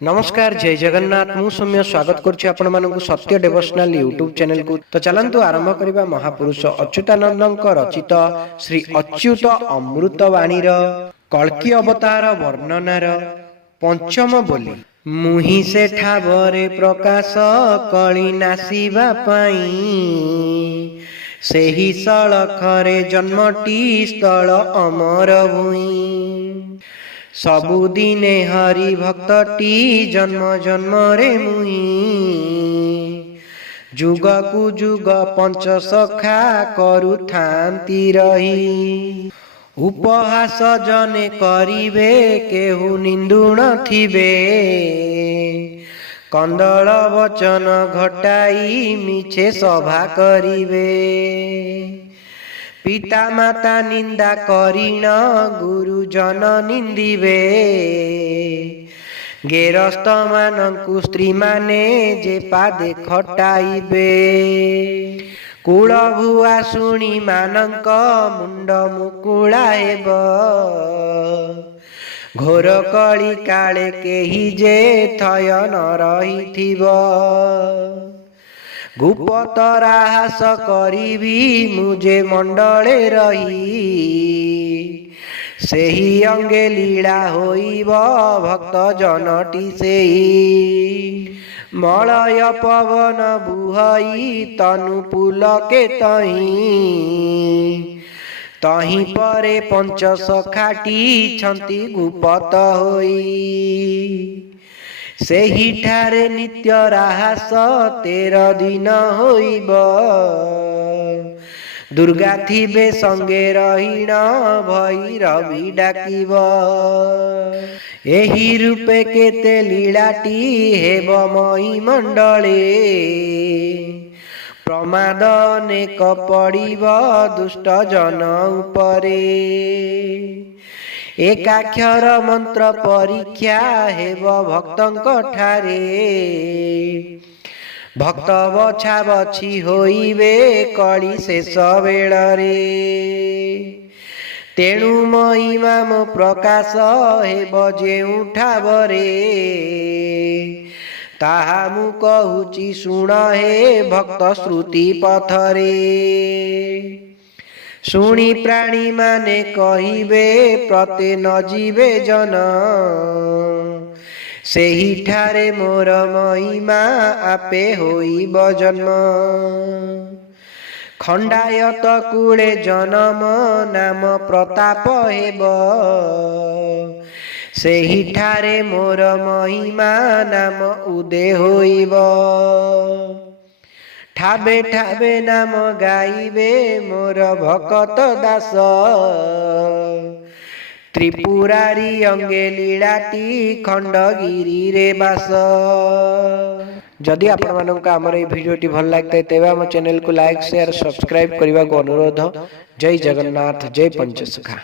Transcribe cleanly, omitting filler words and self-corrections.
नमस्कार जय जगन्नाथ मु सौम्य स्वागत करुच्ची आपण मानकु सत्य डिवोशनल यूट्यूब चैनल को। तो चलंतु आरंभ करिबा महापुरुष अच्युतानंदଙ୍କ रचित श्री अच्युत अमृतवाणीर कल्की अवतार वर्णनार पंचम बोली। मुहि सेठा बरे प्रकाश कଳି नासिबा पाई सेही सळखरे जन्मटी स्थल अमर भूई सबुदिने हरि भक्तटी जन्म जन्म रे मुई जुग कु जुग पंच सखा करु थांती रही उपहास जने करिबे केहु निंदुण थिबे कंदल वचन घटाई मिछे सभा करिबे पिता माता निंदा करिण गुरुजन निंदिबे गेरस्त मानंकु स्त्री माने जे पादे खटाइबे कुल भुआ शुणी मानंक मुंड मुकुला हेब घोर कଳି काले केही जे थय न रहिथिब गुप्तरा हास करिबी मुझे मंडले रही सेही अंगे लीला होइब भक्त जनटी सेही मलय पवन बुहई तनु पुलके तही परे पंच सखाटी छंती गुप्त होई सेही ठारे नित्य राहास 13 दिन होइब दुर्गा थिबे संगे रहीण भैरवी डाकिब एही रूपे केते लीलाटी हेब मई मंडले प्रमाद अनेक पड़िब दुष्ट जन उपरे एकाक्षर मंत्र परीक्षा हेब भक्तंक ठारे भक्त बछा बछी होइबे कଳି शेष बेଳରେ तेणु महिमा मो प्रकाश हेब जेउ ठावरे ताहा मु कहूची शुण हे भक्त श्रुति पथरे शुणी प्राणी माने कहिबे प्रते न जीवे जन सेही ठारे मोर महिमा आपे होइब जन्म खंडायत कूले जन्म नाम प्रताप हेब सेही ठारे मोर महिमा नाम उदे होइब ठाबे ठाबे नाम गाइबे मोर भकत दास त्रिपुरारी अंगे लीलाटी खंडगिरी रे बास। जदि आपण मानक आमर ये भिडियोटी भल लागता तेबे आम चैनल को लाइक शेयर सब्सक्राइब करने को अनुरोध। जय जगन्नाथ जय पंचसखा।